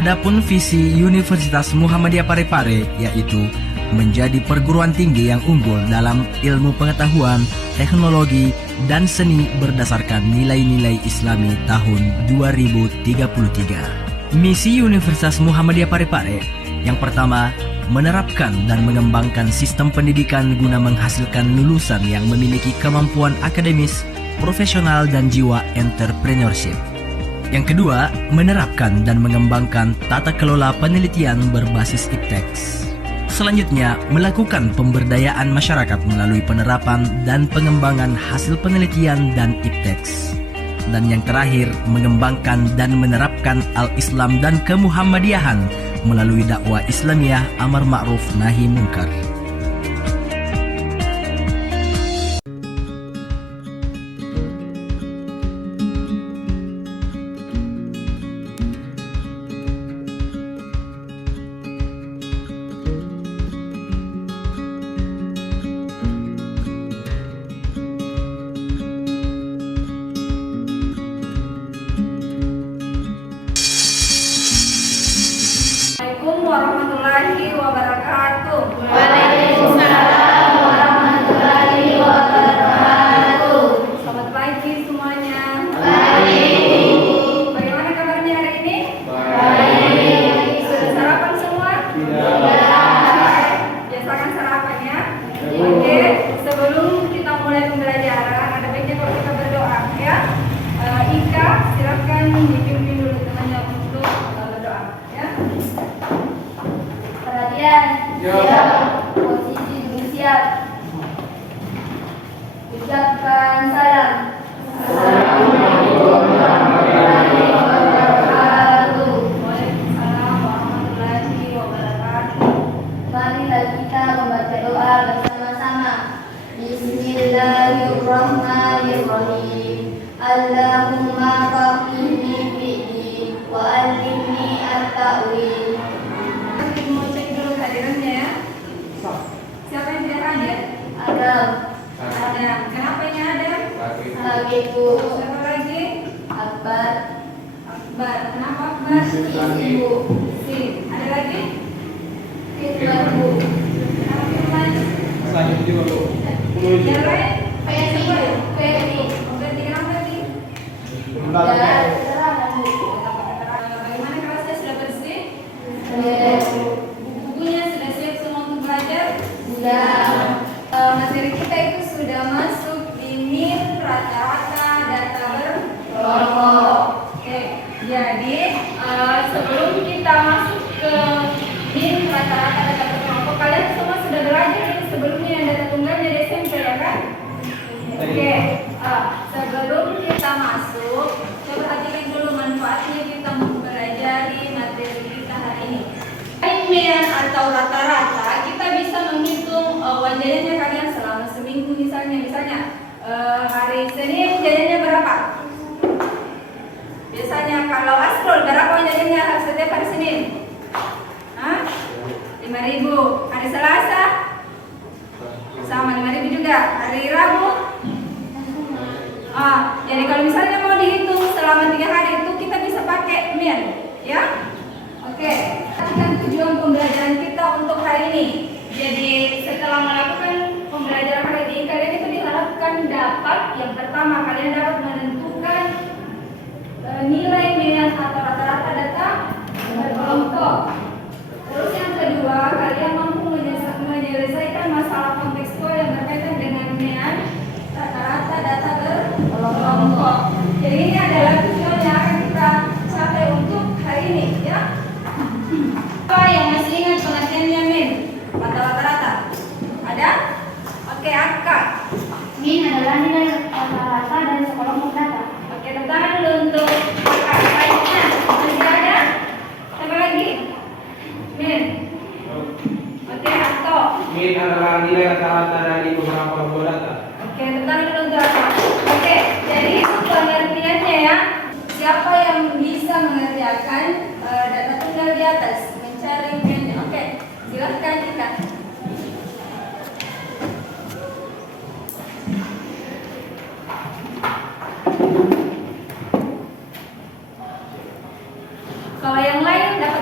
Adapun visi Universitas Muhammadiyah Parepare yaitu menjadi perguruan tinggi yang unggul dalam ilmu pengetahuan, teknologi, dan seni berdasarkan nilai-nilai Islami tahun 2033. Misi Universitas Muhammadiyah Parepare yang pertama, menerapkan dan mengembangkan sistem pendidikan guna menghasilkan lulusan yang memiliki kemampuan akademis, profesional, dan jiwa entrepreneurship. Yang kedua, menerapkan dan mengembangkan tata kelola penelitian berbasis ipteks. Selanjutnya, melakukan pemberdayaan masyarakat melalui penerapan dan pengembangan hasil penelitian dan ipteks. Dan yang terakhir, mengembangkan dan menerapkan al-Islam dan kemuhammadiyahan melalui dakwah Islamiyah amar ma'ruf nahi munkar. Warahmatullahi wabarakatuh. Waalaikumsalam warahmatullahi wabarakatuh. Selamat pagi semuanya. Baik. Bagaimana kabarnya hari ini? Baik. Sudah sarapan semua? Sudah. Biasakan sarapannya. Oke, sebelum kita mulai pembelajaran, ada baiknya kalau kita berdoa ya. Ika, silakan dipimpin dulu temannya untuk berdoa ya. Perhatian. Siap. Posisi duduk siap. Ucapkan salam. Assalamualaikum warahmatullahi wabarakatuh. Waalaikumsalam warahmatullahi wabarakatuh. Marilah kita membaca doa bersama-sama. Bismillahirrahmanirrahim. Allahumma faqihni fiddin wa 'allimni at-ta'wil. Mau cek dulu kehadirannya ya. Siapa yang tidak hadir? Adam. Ada. Kenapa ini ada? Lagi Bu. Siapa lagi? Akbar. Akbar. Kenapa Akbar? Ibu. Sip. Ada lagi? Firman Bu. Kenapa Firman? Yang lain? Ferry. Ferry. Berarti kenapa lagi? Dan keterangan Bu. Bagaimana kelasnya sudah bersih? Yes. Bukunya sudah siap semua untuk belajar? Sudah. Materi kita itu sudah masuk di min rata-rata data Kelompok. Oke, jadi sebelum kita masuk ke min rata-rata data berkelompok, kalian semua sudah belajar ini sebelumnya yang data tunggalnya di SMP ya kan? Oke, sebelum kita masuk, saya perhatikan dulu manfaatnya kita mempelajari materi kita hari ini. Min atau rata-rata kita bisa menghitung jajannya kalian selama seminggu misalnya hari Senin jajannya berapa? Biasanya kalau Asrul berapa jajannya setiap hari Senin? 5.000. Hari Selasa sama 5.000 juga. Hari Rabu jadi kalau misalnya mau dihitung selama 3 hari itu kita bisa pakai min ya. Oke, perhatikan tujuan pembelajaran kita untuk hari ini. Jadi setelah melakukan pembelajaran hari ini, kalian itu diharapkan dapat, yang pertama kalian dapat menentukan nilai min atau rata-rata data berkelompok. Terus yang kedua, kalian mampu menyelesaikan masalah kontekstual yang berkaitan dengan min rata-rata data berkelompok. Jadi ini adalah tujuan yang akan kita capai untuk hari ini ya. Apa yang masih ingat pengertiannya min atau rata-rata? Ada? Oke, angka. Min adalah nilai rata-rata dari sekelompok data. Oke, tepuk tangan dulu untuk angka. Baiknya, masih ada? Siapa lagi? Min. Oke, Anto. Min adalah nilai rata-rata dari beberapa kelompok data. Oke, tepuk tangan dulu untuk Anto. Oke, jadi itu pengertiannya ya. Siapa yang bisa mengerjakan data tunggal di atas? Mencari min. Oke, silahkan kita. Kalau yang lain dapat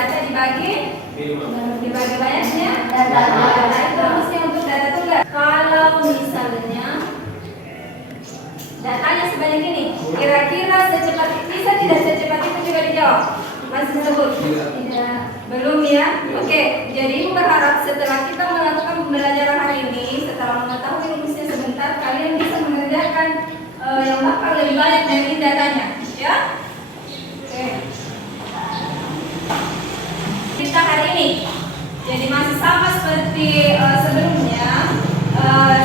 data dibagi banyaknya Data. itu rumusnya untuk data tunggal. Kalau misalnya datanya sebanyak ini, kira-kira secepat bisa tidak secepat itu juga dijawab? Masih sebut? Tidak. Belum ya? Oke, jadi Ibu berharap setelah kita melakukan pembelajaran hari ini, setelah mengetahui rumusnya sebentar, kalian bisa mengerjakan yang bakal lebih banyak dari datanya, ya? Oke. Kita hari ini, jadi masih sama seperti sebelumnya.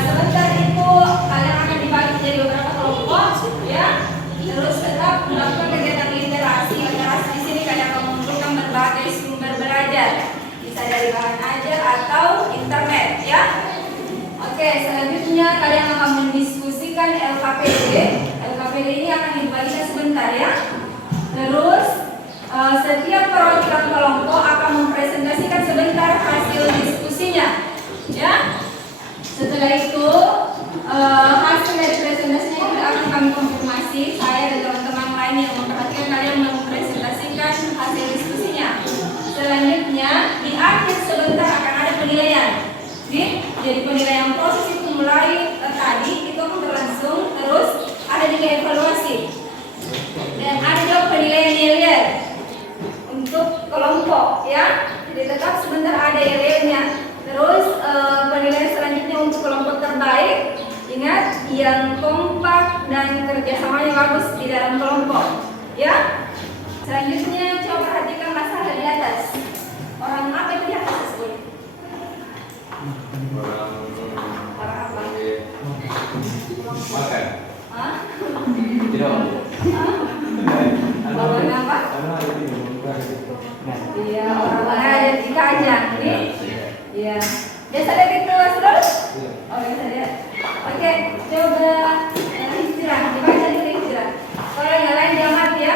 Sebentar itu kalian akan dibagi menjadi beberapa kelompok, ya. Terus tetap melakukan kegiatan literasi. Literasi di sini kalian akan mengumpulkan berbagai sumber belajar, bisa dari bahan ajar atau internet, ya. Oke, selanjutnya kalian akan mendiskusikan LKPD. LKPD ini akan dibagikan sebentar, ya. Terus setiap perwakilan kelompok akan mempresentasikan sebentar hasil diskusinya, ya. Setelah itu hasil dari presentasinya itu akan kami konfirmasi. Saya dan teman-teman lain yang memperhatikan kalian mempresentasikan hasil diskusinya. Selanjutnya di akhir sebentar akan ada penilaian. Jadi penilaian proses itu mulai tadi itu akan berlangsung, terus ada juga evaluasi dan ada juga penilaian nilai untuk kelompok, ya. Jadi tetap sebentar ada nilainya. Terus penilaian selanjutnya untuk kelompok terbaik. Ingat, yang kompak dan kerjasamanya bagus di dalam kelompok, ya. Selanjutnya coba perhatikan masalah di atas. Orang apa itu di atas tersebut? Orang apa? Makan. Hah? Tidak. Orang apa? Iya, orang ada di kajang, nih. Iya. Biasa lihat itu, Asrul? Oh, biasa lihat. Oke, coba istirahat. Dibaca dulu istirahat. Kalau yang lain diamat, ya.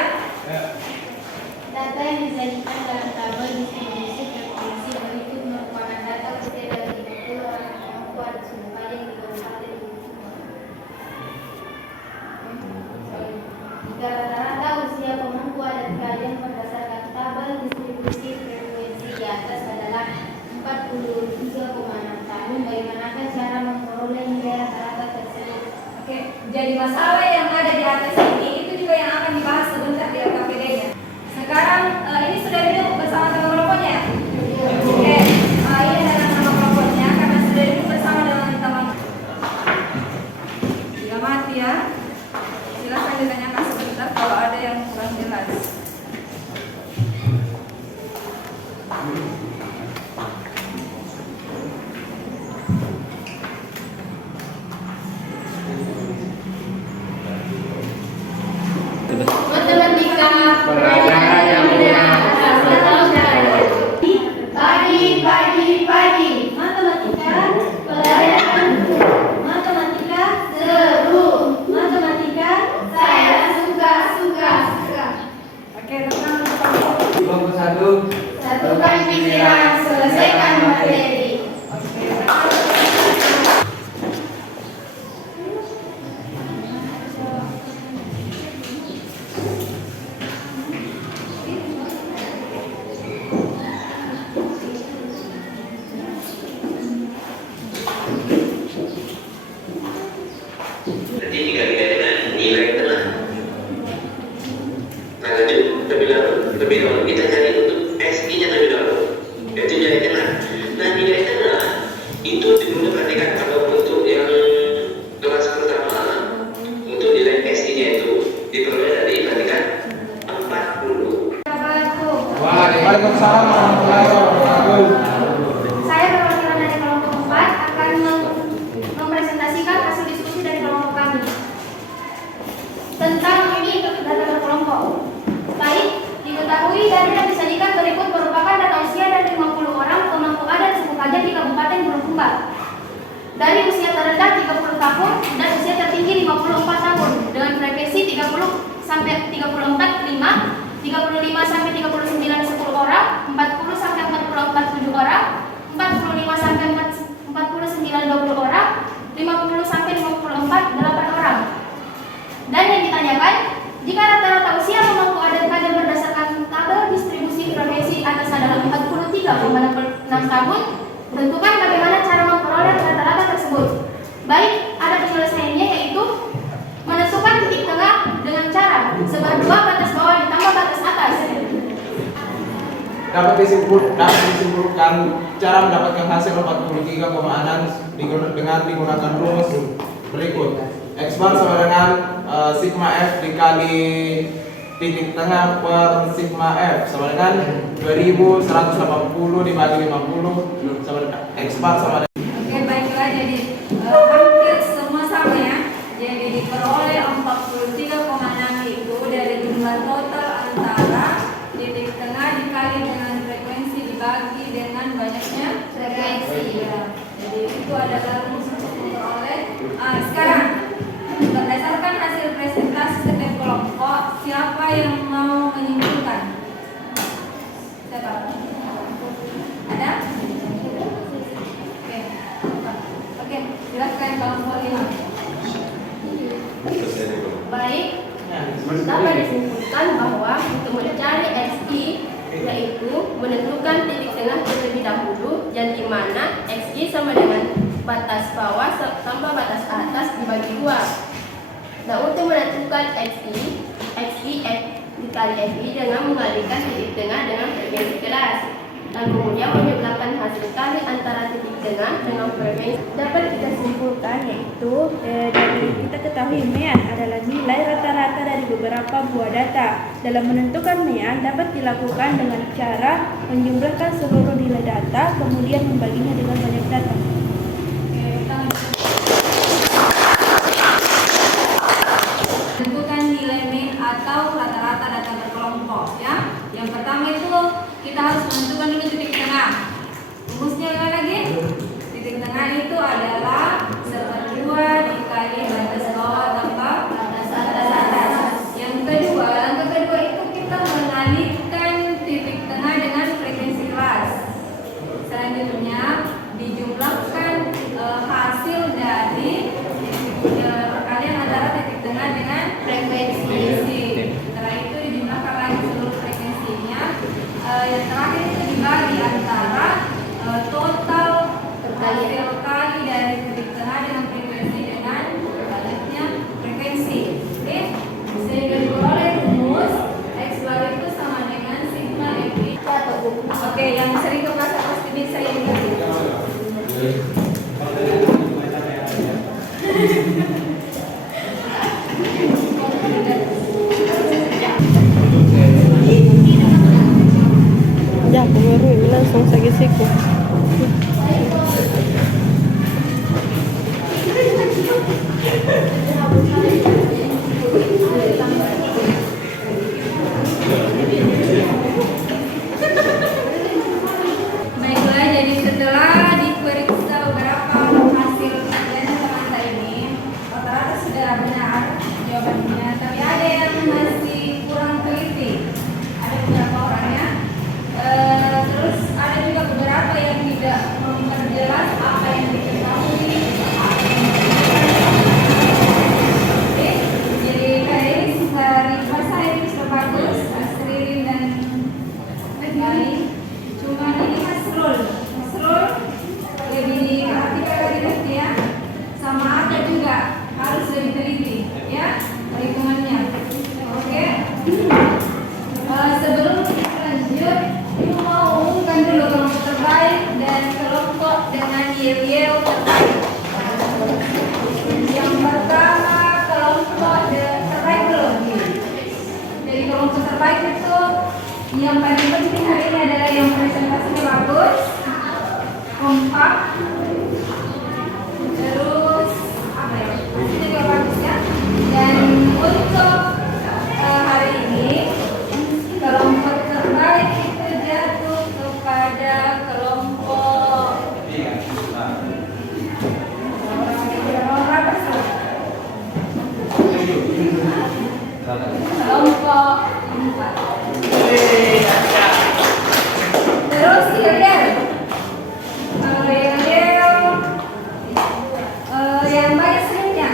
Data yang disajikan dalam tabel distribusi frekuensi berikut merupakan data usia dari 30 orang kelompok ada semuanya yang digunakan jika rata-rata usia pemangku adat kalian berdasarkan tabel distribusi frekuensi di atas adalah 43,6 tahun, bagaimanakah cara memperoleh nilai rata-rata tersebut? Oke, jadi masalah yang ada di atas ini itu juga yang akan dibahas sebentar di LKPD-nya. Sekarang ini sudah duduk bersama teman kelompoknya. Oke, ini adalah nama kelompoknya karena sudah duduk bersama dengan teman. Tidak mati, ya. Silakan ditanyakan sebentar kalau ada yang kurang jelas. Matematika Pelajaran yang mudah. Pagi. Matematika pelajaran. Matematika seru. Matematika saya suka. Oke, teman-teman. Kelompok satu. Satukan pikiran, selesaikan materi. Oke. Nanti dikali-kali dengan nilai tengah. Nah, lanjut lebih dahulu kita cari untuk SI-nya lebih dahulu, yaitu nilai tengah. Nah, nilai tengah itu dulu perhatikan kalau untuk yang kelas pertama untuk nilai SI-nya itu diperoleh dari perhatikan 40. Waalaikumsalam warahmatullahi wabarakatuh. Saya perwakilan dari kelompok 4 akan mempresentasikan hasil diskusi dari kelompok kami tentang ini data berkelompok. Baik, diketahui data yang disajikan berikut merupakan data usia dari 50 orang pemangku adat suku Kajang di Kabupaten Bulukumba. Dari usia terendah 30 tahun dan usia tertinggi 54 tahun dengan frekuensi 30 sampai 34 5, 35 sampai 39 10 orang, 40 sampai 44 7 orang, 45 sampai 49 20 orang, 50 sampai 54 8 orang. Dan yang ditanyakan, jika rata-rata usia pemangku adat Kajang berdasarkan tabel distribusi frekuensi atas 3,66 tahun, tentukan bagaimana cara memperoleh rata-rata tersebut. Baik, ada penyelesaiannya, yaitu menentukan titik tengah dengan cara sebar 2 batas bawah ditambah batas atas. Dapat disimpulkan cara mendapatkan hasil 43,6 dengan digunakan rumus berikut. X bar sama dengan sigma F dikali titik tengah per sigma F sama dengan 2180 dibagi 50 sama dengan X bar sama dengan. Oke, baiklah, jadi hampir semua sama ya. Jadi diperoleh 43,6 itu dari jumlah total antara titik tengah dikali dengan frekuensi dibagi dengan banyaknya frekuensi ya. Jadi itu adalah rumus untuk memperoleh. Sekarang berdasarkan hasil presentasi setiap kelompok, siapa yang mau menyimpulkan? Siapa? Ada? Oke, silakan kelompok 5. Baik, dapat disimpulkan bahwa untuk mencari XI, yaitu menentukan titik tengah terlebih dahulu, yang dimana XI sama dengan batas bawah tambah batas atas dibagi 2. Nah, untuk menentukan XI F dikali FI dengan mengalihkan titik tengah dengan frekuensi kelas, dan kemudian menyebutkan hasil kali antara titik tengah dengan frekuensi. Dapat kita simpulkan, yaitu dari kita ketahui mean adalah nilai rata-rata dari beberapa buah data. Dalam menentukan mean dapat dilakukan dengan cara menjumlahkan seluruh nilai data kemudian membaginya dengan banyak data. Tentukan nilai mean atau rata-rata data berkelompok ya. Yang pertama itu kita harus menentukan dulu titik tengah. Rumusnya lagi? Titik tengah itu adalah 1/2 dikali batas bawah tambah batas atas. Yang kedua, langkah kedua itu kita mengalihkan titik tengah dengan frekuensi kelas. Selanjutnya dijumlahkan hasil dari perkalian antara titik tengah dengan frekuensi. Setelah itu dijumlahkan lagi seluruh frekuensinya. Yang terakhir itu dibagi antara total hasil kali dari titik tengah dengan frekuensi dengan banyaknya frekuensi. Oke, sehingga diperoleh rumus X bar itu sama dengan sigma FI. Oke, yang sering ke pasar pasti bisa ini. Ya, pengaruh langsung sakit siku. Baiklah, jadi setelah diperiksa beberapa hasil teman-teman ini, rata-rata sudah benar jawabannya, tapi ada yang masih kurang teliti. Ada beberapa orangnya. Terus ada juga beberapa yang tidak memperjelas apa yang diketahui. Oke, jadi Karis dari bahasa Inggris bagus, Asrin dan baik. Cuma ini Masrul lebih diperhatikan lagi ya. Sama ada juga harus lebih teliti ya perhitungannya. Oke. Sebelum kita lanjut, Ibu mau umumkan dulu kelompok terbaik dan kelompok dengan yel-yel terbaik. Yang pertama kelompok terbaik dulu. Jadi kelompok terbaik itu yang paling penting hari ini adalah yang presentasinya bagus, kompak, terus apa ya? Ini juga bagus ya. Dan untuk hari ini kelompok terbaik itu jatuh kepada kelompok kelompok 4. Terus yel-yel. Kalau yel-yel yang baik seringnya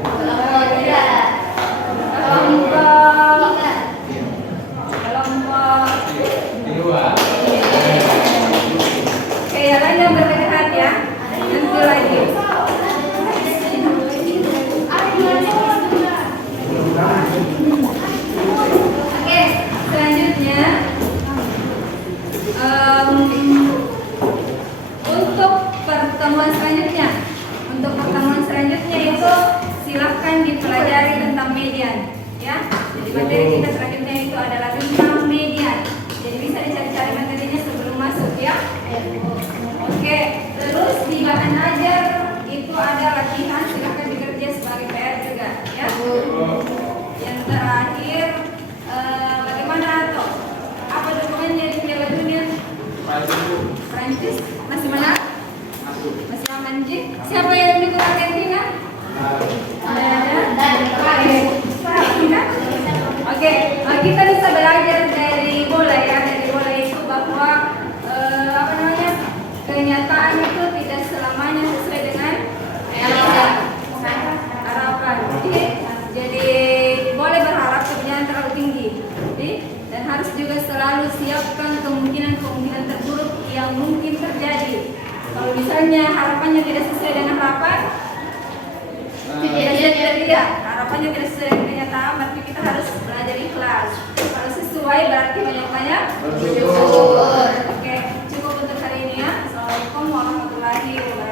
kelompok Jadi materi kita selanjutnya itu adalah tentang median. Jadi bisa dicari-cari materinya sebelum masuk ya. Oke, terus di bahan ajar itu ada latihan, silakan bekerja sebagai PR juga ya. Yang terakhir bagaimana atau apa dokumennya di Piala Dunia? Prancis masih mana? Masih aman Ji? Siapa yang mendukung Argentina? Oke, kita bisa belajar dari bola ya. Dari bola itu bahwa apa namanya, kenyataan itu tidak selamanya sesuai dengan harapan. Jadi boleh berharap tapi jangan terlalu tinggi. Dan harus juga selalu siapkan kemungkinan terburuk yang mungkin terjadi. Kalau misalnya harapannya tidak sesuai dengan harapan, tidak, harapannya tidak sesuai dengan kenyataan, berarti kita harus belajar ikhlas. Kalau sesuai berarti banyak-banyak bersyukur. Oke, cukup untuk hari ini ya. Assalamualaikum warahmatullahi wabarakatuh.